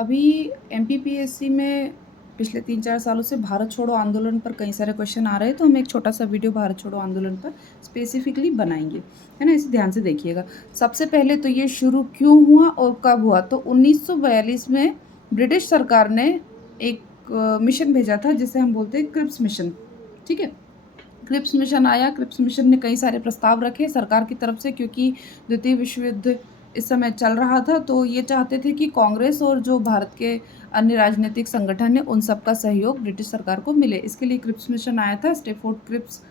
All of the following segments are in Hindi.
अभी एमपीपीएससी में पिछले 3-4 सालों से भारत छोड़ो आंदोलन पर कई सारे क्वेश्चन आ रहे हैं, तो हम एक छोटा-सा वीडियो भारत छोड़ो आंदोलन पर स्पेसिफिकली बनाएँगे, है ना? इसे ध्यान से देखिएगा। सबसे पहले तो ये शुरू क्यों हुआ और कब हुआ? तो 1942 में ब्रिटिश सरकार ने एक मिशन भेजा था जिसे हम बोलते हैं क्रिप्स मिशन, ठीक है? क्रिप्स मिशन आया, क्रिप्स मिशन ने कई सारे प्रस्ताव रखे सरकार की तरफ से क्योंकि द्वितीय विश्व युद्ध इस समय चल रहा था, तो ये चाहते थे कि कांग्रेस और जो भारत के अन्य राजनीतिक संगठन हैं, उन सबका सहयोग ब्रिटिश सरकार को मिले। इसके लिए क्रिप्स मिशन आया था, स्टैफोर्ड क्रिप्स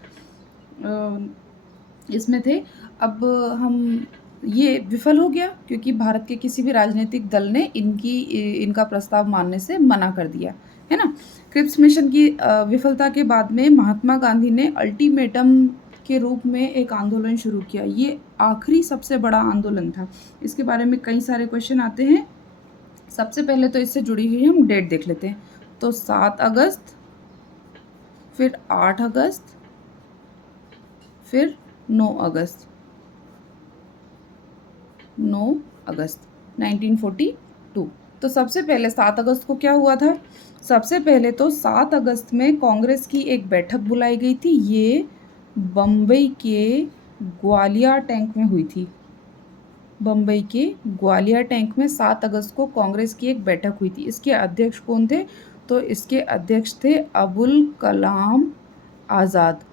इसमें थे। अब हम ये विफल हो गया क्योंकि भारत के किसी भी राजनीतिक दल ने इनका प्रस्ताव मानने से मना कर दिया, है ना? क्रिप्स मिशन की विफलता के बाद में महात्मा गांधी ने अल्टीमेटम के रूप में एक आंदोलन शुरू किया। ये आखिरी सबसे बड़ा आंदोलन था। इसके बारे में कई सारे क्वेश्चन आते हैं। सबसे पहले तो इससे जुड़ी हुई हम डेट देख लेते हैं। तो 7 अगस्त, फिर 8 अगस्त, फिर 9 अगस्त। 9 अगस्त 1942। तो सबसे पहले 7 अगस्त को क्या हुआ था? सबसे पहले तो 7 अगस्त में कांग्रेस की एक बैठक बुलाई गई थी। ये बम्बई के ग्वालियर टैंक में हुई थी। बम्बई के ग्वालियर टैंक में 7 अगस्त को कांग्रेस की एक बैठक हुई थी। इसके अध्यक्ष कौन थे? तो इसके अध्यक्ष थे अबुल कलाम आज़ाद।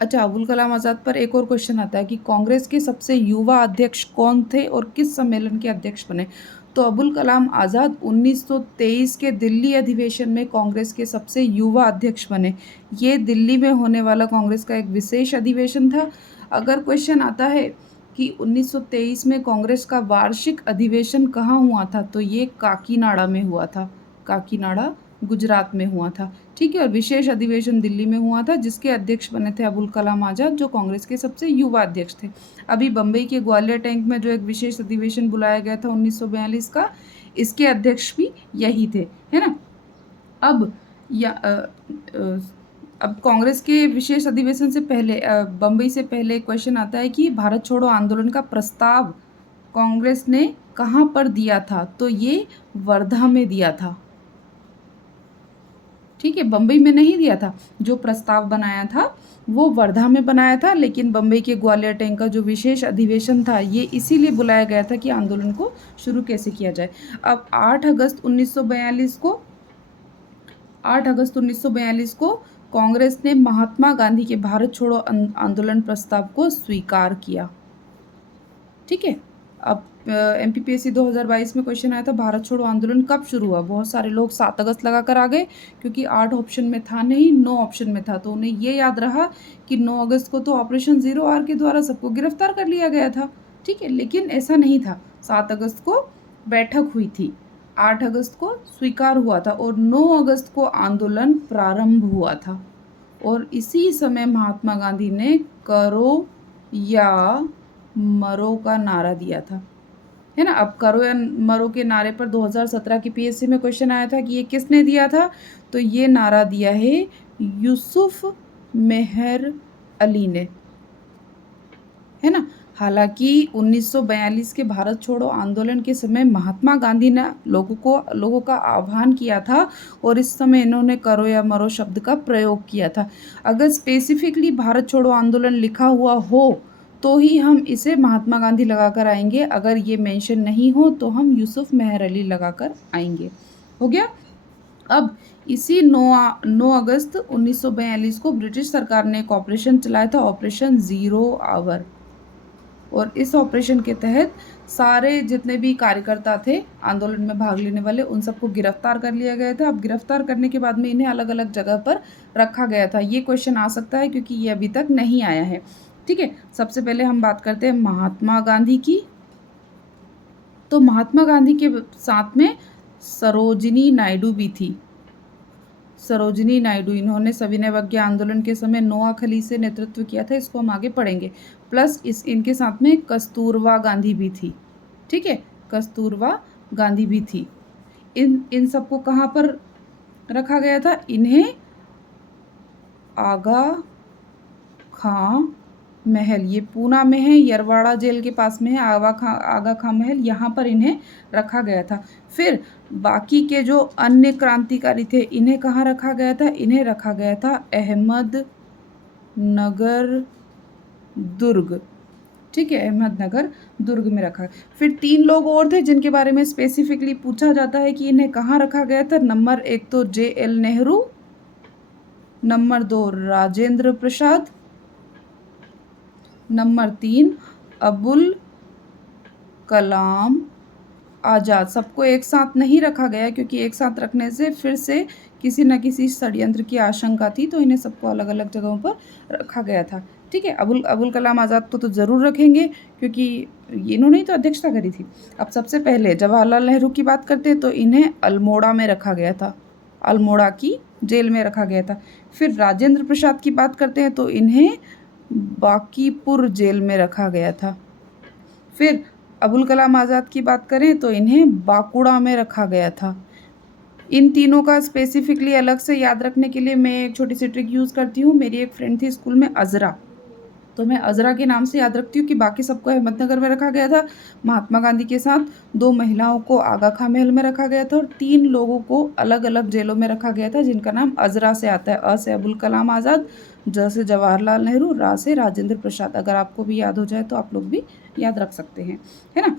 अच्छा, अबुल कलाम आज़ाद पर एक और क्वेश्चन आता है कि कांग्रेस के सबसे युवा अध्यक्ष कौन थे और किस सम्मेलन के अध्यक्ष बने? तो अबुल कलाम आज़ाद 1923 के दिल्ली अधिवेशन में कांग्रेस के सबसे युवा अध्यक्ष बने। ये दिल्ली में होने वाला कांग्रेस का एक विशेष अधिवेशन था। अगर क्वेश्चन आता है कि 1923 में कांग्रेस का वार्षिक अधिवेशन कहाँ हुआ था? तो ये काकीनाडा में हुआ था। काकीनाडा गुजरात में हुआ था, ठीक है? और विशेष अधिवेशन दिल्ली में हुआ था जिसके अध्यक्ष बने थे अबुल कलाम आज़ाद, जो कांग्रेस के सबसे युवा अध्यक्ष थे। अभी बम्बई के ग्वालियर टैंक में जो एक विशेष अधिवेशन बुलाया गया था 1942 का, इसके अध्यक्ष भी यही थे, है ना? अब अब कांग्रेस के विशेष अधिवेशन से पहले बम्बई से पहले एक क्वेश्चन आता है कि भारत छोड़ो आंदोलन का प्रस्ताव कांग्रेस ने कहाँ पर दिया था? तो ये वर्धा में दिया था, ठीक है? बम्बई में नहीं दिया था। जो प्रस्ताव बनाया था वो वर्धा में बनाया था, लेकिन बम्बई के ग्वालियर टैंक का जो विशेष अधिवेशन था ये इसीलिए बुलाया गया था कि आंदोलन को शुरू कैसे किया जाए। अब 8 अगस्त 1942 को कांग्रेस ने महात्मा गांधी के भारत छोड़ो आंदोलन प्रस्ताव को स्वीकार किया, ठीक है? अब एमपीपीएससी 2022 में क्वेश्चन आया था भारत छोड़ो आंदोलन कब शुरू हुआ? बहुत सारे लोग 7 अगस्त लगाकर आ गए क्योंकि 8 ऑप्शन में था नहीं, 9 ऑप्शन में था, तो उन्हें ये याद रहा कि 9 अगस्त को तो ऑपरेशन ज़ीरो आवर के द्वारा सबको गिरफ्तार कर लिया गया था, ठीक है? लेकिन ऐसा नहीं था। 7 अगस्त को बैठक हुई थी, 8 अगस्त को स्वीकार हुआ था और 9 अगस्त को आंदोलन प्रारंभ हुआ था। और इसी समय महात्मा गांधी ने करो या मरो का नारा दिया था, है ना? अब करो या मरो के नारे पर 2017 की पीएससी में क्वेश्चन आया था कि ये किसने दिया था? तो ये नारा दिया है यूसुफ मेहर अली ने, है ना? हालांकि 1942 के भारत छोड़ो आंदोलन के समय महात्मा गांधी ने लोगों का आह्वान किया था और इस समय इन्होंने करो या मरो शब्द का प्रयोग किया था। अगर स्पेसिफिकली भारत छोड़ो आंदोलन लिखा हुआ हो तो ही हम इसे महात्मा गांधी लगाकर आएंगे, अगर ये मेंशन नहीं हो तो हम यूसुफ मेहर अली लगाकर आएंगे। हो गया? अब इसी 9 अगस्त 1942 को ब्रिटिश सरकार ने एक ऑपरेशन चलाया था, ऑपरेशन ज़ीरो आवर। और इस ऑपरेशन के तहत सारे जितने भी कार्यकर्ता थे आंदोलन में भाग लेने वाले, उन सबको गिरफ्तार कर लिया गया था। अब गिरफ्तार करने के बाद में इन्हें अलग अलग जगह पर रखा गया था। ये क्वेश्चन आ सकता है क्योंकि ये अभी तक नहीं आया है, ठीक है? सबसे पहले हम बात करते हैं महात्मा गांधी की। तो महात्मा गांधी के साथ में सरोजिनी नायडू भी थी। सरोजिनी नायडू, इन्होंने सविनय अवज्ञा आंदोलन के समय नोआखली से नेतृत्व किया था, इसको हम आगे पढ़ेंगे। प्लस इनके साथ में कस्तूरबा गांधी भी थी, ठीक है? कस्तूरबा गांधी भी थी। इन सबको कहाँ पर रखा गया था? इन्हें आगा खां महल, ये पूना में है, यरवाड़ा जेल के पास में है, आगा खां महल, यहाँ पर इन्हें रखा गया था। फिर बाकी के जो अन्य क्रांतिकारी थे इन्हें कहाँ रखा गया था? इन्हें रखा गया था अहमदनगर दुर्ग, ठीक है, अहमदनगर दुर्ग में रखा। फिर 3 लोग और थे जिनके बारे में स्पेसिफिकली पूछा जाता है कि इन्हें कहाँ रखा गया था। नंबर 1 तो JL Nehru, number 2 Rajendra Prasad, number 3 Abul Kalam Azad. सबको एक साथ नहीं रखा गया क्योंकि एक साथ रखने से फिर से किसी न किसी षड्यंत्र की आशंका थी, तो इन्हें सबको अलग अलग जगहों पर रखा गया था, ठीक है। अबुल कलाम आज़ाद को तो ज़रूर रखेंगे क्योंकि इन्होंने ही तो अध्यक्षता करी थी। अब सबसे पहले जवाहरलाल नेहरू की बात करते हैं तो इन्हें अल्मोड़ा में रखा गया था, अल्मोड़ा की जेल में रखा गया था। फिर राजेंद्र प्रसाद की बात करते हैं तो इन्हें बांकीपुर जेल में रखा गया था। फिर अबुल कलाम आज़ाद की बात करें तो इन्हें बांकुड़ा में रखा गया था। इन तीनों का स्पेसिफिकली अलग से याद रखने के लिए मैं एक छोटी सी ट्रिक यूज़ करती हूँ। मेरी एक फ्रेंड थी स्कूल में अज़रा, तो मैं अज़रा के नाम से याद रखती हूँ कि बाकी सबको अहमदनगर में रखा गया था, महात्मा गांधी के साथ 2 महिलाओं को आगा खां महल में रखा गया था और 3 लोगों को अलग अलग जेलों में रखा गया था जिनका नाम अज़रा से आता है। अ से अबुल कलाम आज़ाद, ज से जवाहरलाल नेहरू, रा से राजेंद्र प्रसाद। अगर आपको भी याद हो जाए तो आप लोग भी याद रख सकते हैं, है ना।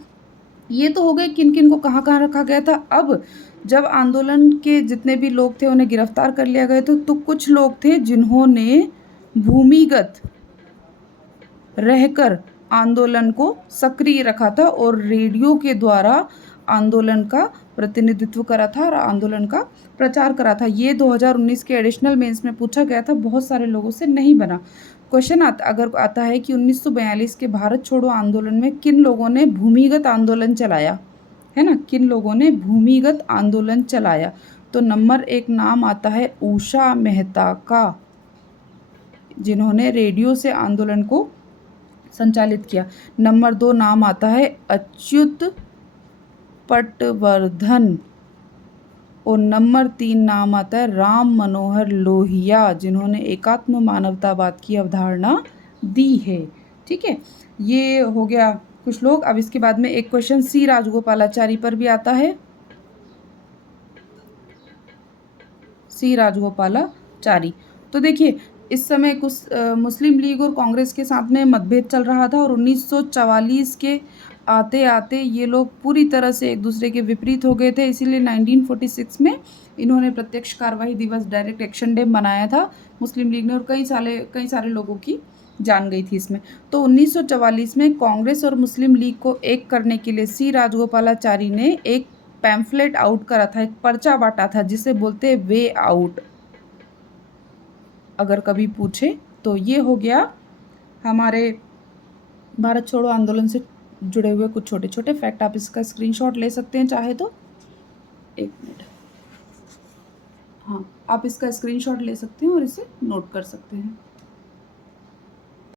ये तो हो गए किन किन को कहाँ कहाँ रखा गया था। अब जब आंदोलन के जितने भी लोग थे उन्हें गिरफ्तार कर लिया गया तो कुछ लोग थे जिन्होंने भूमिगत रहकर आंदोलन को सक्रिय रखा था और रेडियो के द्वारा आंदोलन का प्रतिनिधित्व करा था और आंदोलन का प्रचार करा था। ये 2019 के एडिशनल मेंस में पूछा गया था, बहुत सारे लोगों से नहीं बना। क्वेश्चन अगर आता है कि 1942 के भारत छोड़ो आंदोलन में किन लोगों ने भूमिगत आंदोलन चलाया, है ना, किन लोगों ने भूमिगत आंदोलन चलाया, तो नंबर 1 नाम आता है उषा मेहता का, जिन्होंने रेडियो से आंदोलन को संचालित किया। नंबर 2 नाम आता है अच्युत पटवर्धन और नंबर 3 नाम आता है राम मनोहर लोहिया, जिन्होंने एकात्म मानवतावाद की अवधारणा दी है, ठीक है। ये हो गया कुछ लोग। अब इसके बाद में एक क्वेश्चन सी राजगोपालाचारी पर भी आता है। सी राजगोपालाचारी, तो देखिए इस समय कुछ मुस्लिम लीग और कांग्रेस के साथ में मतभेद चल रहा था और 1944 के आते आते ये लोग पूरी तरह से एक दूसरे के विपरीत हो गए थे, इसीलिए 1946 में इन्होंने प्रत्यक्ष कार्रवाई दिवस डायरेक्ट एक्शन डे मनाया था मुस्लिम लीग ने, और कई सारे लोगों की जान गई थी इसमें। तो 1944 में कांग्रेस और मुस्लिम लीग को एक करने के लिए सी राजगोपालाचारी ने एक पैम्फलेट आउट करा था, एक पर्चा बांटा था जिसे बोलते वे आउट, अगर कभी पूछे तो। ये हो गया हमारे भारत छोड़ो आंदोलन से जुड़े हुए कुछ छोटे छोटे फैक्ट। आप इसका स्क्रीनशॉट ले सकते हैं चाहे तो, एक मिनट, हाँ आप इसका स्क्रीनशॉट ले सकते हैं और इसे नोट कर सकते हैं।